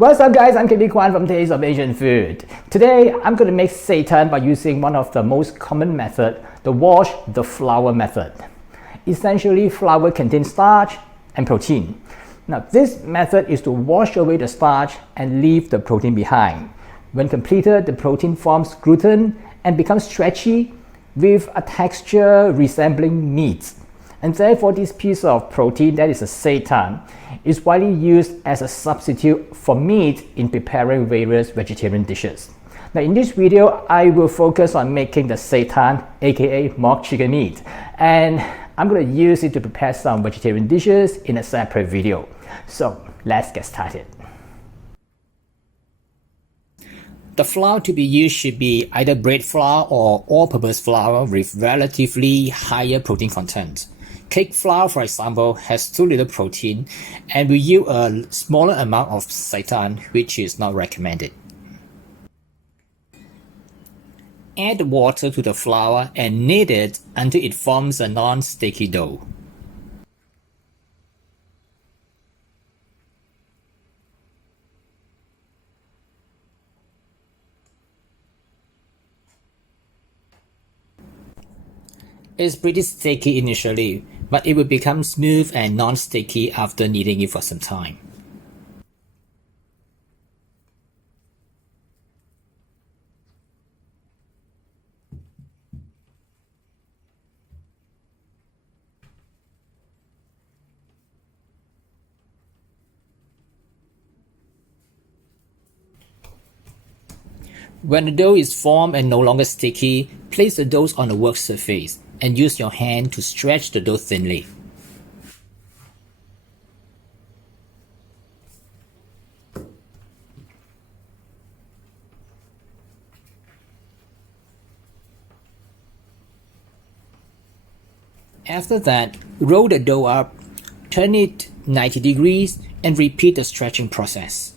What's up guys, I'm KB Kwan from Taste of Asian Food. Today I'm going to make seitan by using one of the most common method, the wash the flour method. Essentially, flour contains starch and protein. Now this method is to wash away the starch and leave the protein behind. When completed, the protein forms gluten and becomes stretchy with a texture resembling meat. And therefore this piece of protein, that is a seitan, is widely used as a substitute for meat in preparing various vegetarian dishes. Now in this video, I will focus on making the seitan, aka mock chicken meat, and I'm going to use it to prepare some vegetarian dishes in a separate video. So let's get started. The flour to be used should be either bread flour or all-purpose flour with relatively higher protein content. Cake flour, for example, has too little protein and will yield a smaller amount of seitan, which is not recommended. Add water to the flour and knead it until it forms a non-sticky dough. It's pretty sticky initially, but it will become smooth and non-sticky after kneading it for some time. When the dough is formed and no longer sticky, place the dough on the work surface and use your hand to stretch the dough thinly. After that, roll the dough up, turn it 90 degrees and repeat the stretching process.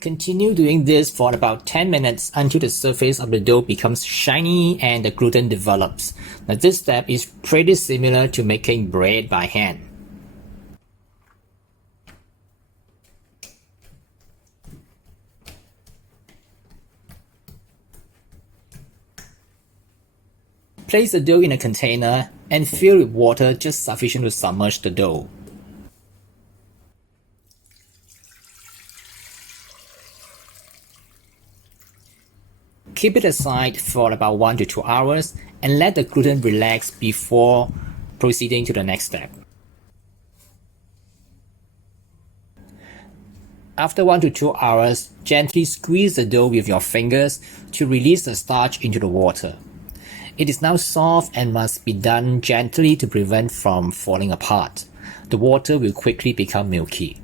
Continue doing this for about 10 minutes until the surface of the dough becomes shiny and the gluten develops. Now this step is pretty similar to making bread by hand. Place the dough in a container and fill with water just sufficient to submerge the dough. Keep it aside for about 1 to 2 hours and let the gluten relax before proceeding to the next step. After 1 to 2 hours, gently squeeze the dough with your fingers to release the starch into the water. It is now soft and must be done gently to prevent from falling apart. The water will quickly become milky.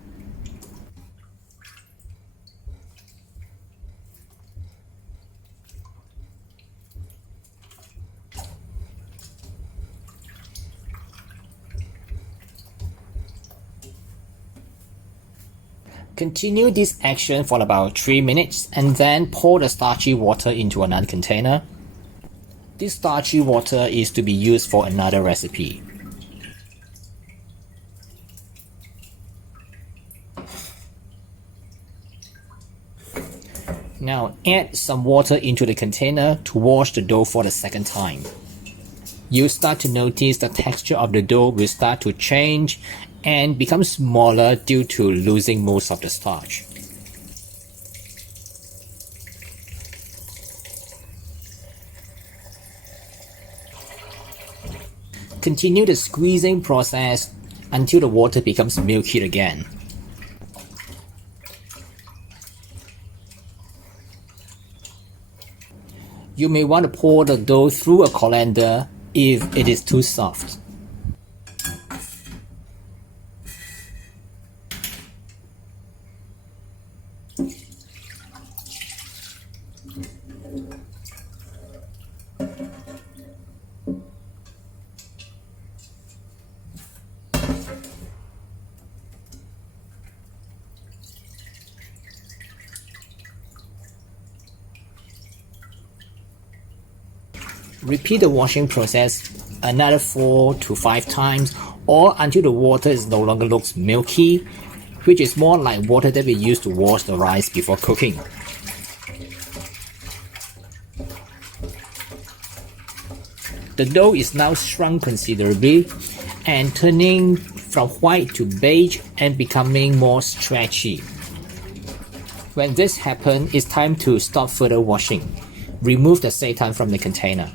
Continue this action for about 3 minutes and then pour the starchy water into another container. This starchy water is to be used for another recipe. Now add some water into the container to wash the dough for the second time. You'll start to notice the texture of the dough will start to change and become smaller due to losing most of the starch. Continue the squeezing process until the water becomes milky again. You may want to pour the dough through a colander if it is too soft. Repeat the washing process another 4 to 5 times, or until the water is no longer looks milky, which is more like water that we use to wash the rice before cooking. The dough is now shrunk considerably and turning from white to beige and becoming more stretchy. When this happens, it's time to stop further washing. Remove the seitan from the container.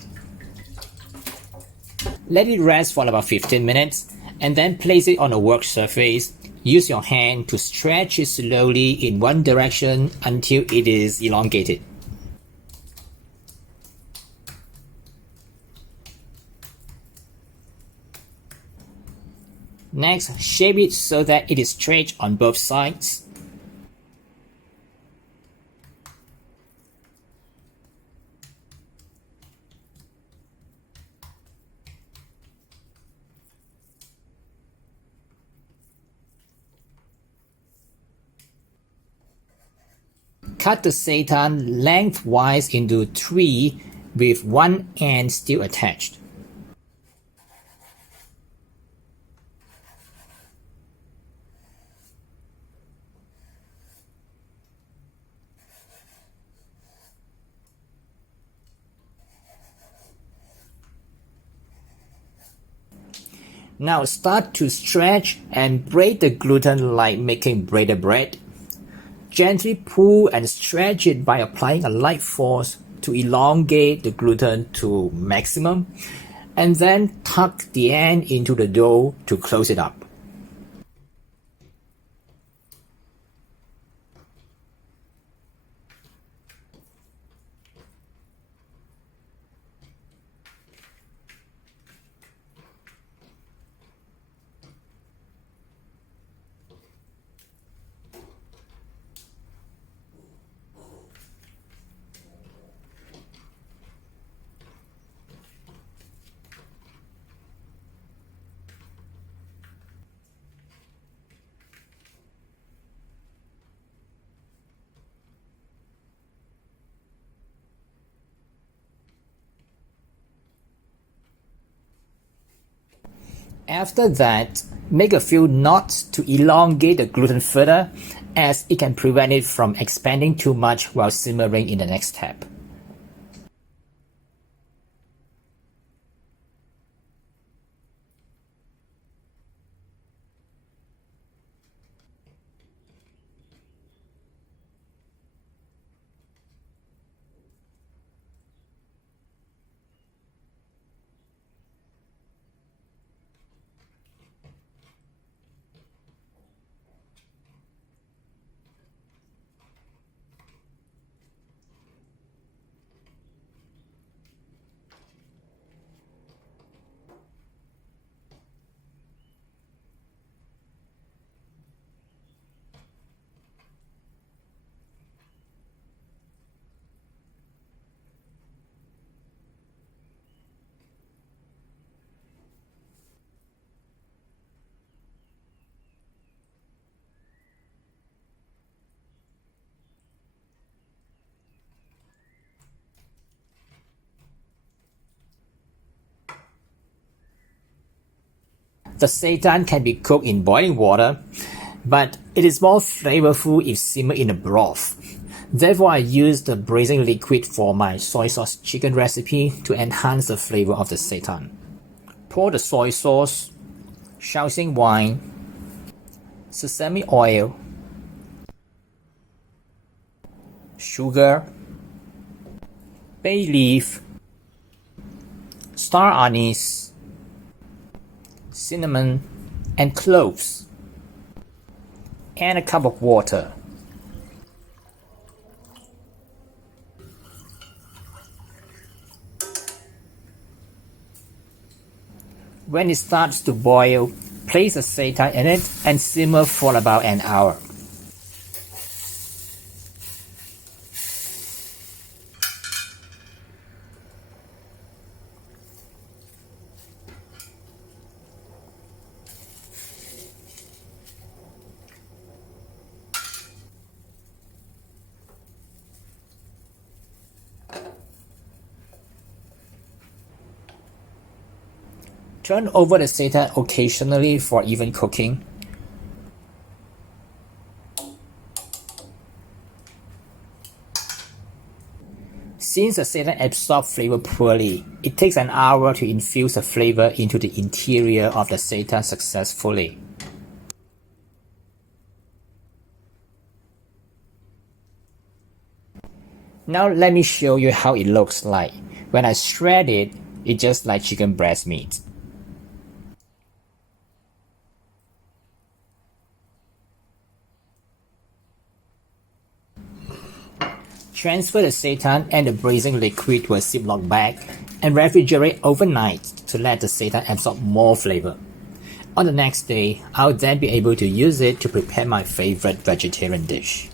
Let it rest for about 15 minutes and then place it on a work surface. Use your hand to stretch it slowly in one direction until it is elongated. Next, shape it so that it is straight on both sides. Cut the seitan lengthwise into 3 with one end still attached. Now start to stretch and braid the gluten like making braided bread. Gently pull and stretch it by applying a light force to elongate the gluten to maximum, and then tuck the end into the dough to close it up. After that, make a few knots to elongate the gluten further, as it can prevent it from expanding too much while simmering in the next step. The seitan can be cooked in boiling water, but it is more flavorful if simmered in a broth. Therefore, I use the braising liquid for my soy sauce chicken recipe to enhance the flavor of the seitan. Pour the soy sauce, Shaoxing wine, sesame oil, sugar, bay leaf, star anise, cinnamon, and cloves, and a cup of water. When it starts to boil, place the seitan in it and simmer for about an hour. Turn over the seitan occasionally for even cooking. Since the seitan absorbs flavor poorly, it takes an hour to infuse the flavor into the interior of the seitan successfully. Now let me show you how it looks like. When I shred it, it's just like chicken breast meat. Transfer the seitan and the braising liquid to a Ziploc bag and refrigerate overnight to let the seitan absorb more flavor. On the next day, I'll then be able to use it to prepare my favorite vegetarian dish.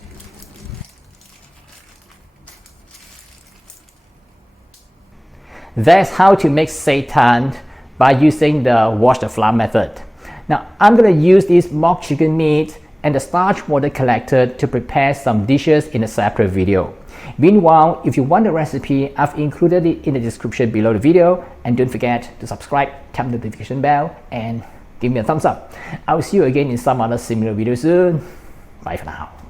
That's how to make seitan by using the wash the flour method. Now I'm going to use this mock chicken meat and the starch water collector to prepare some dishes in a separate video. Meanwhile, if you want the recipe, I've included it in the description below the video, and don't forget to subscribe, tap the notification bell, and give me a thumbs up. I'll see you again in some other similar video soon. Bye for now.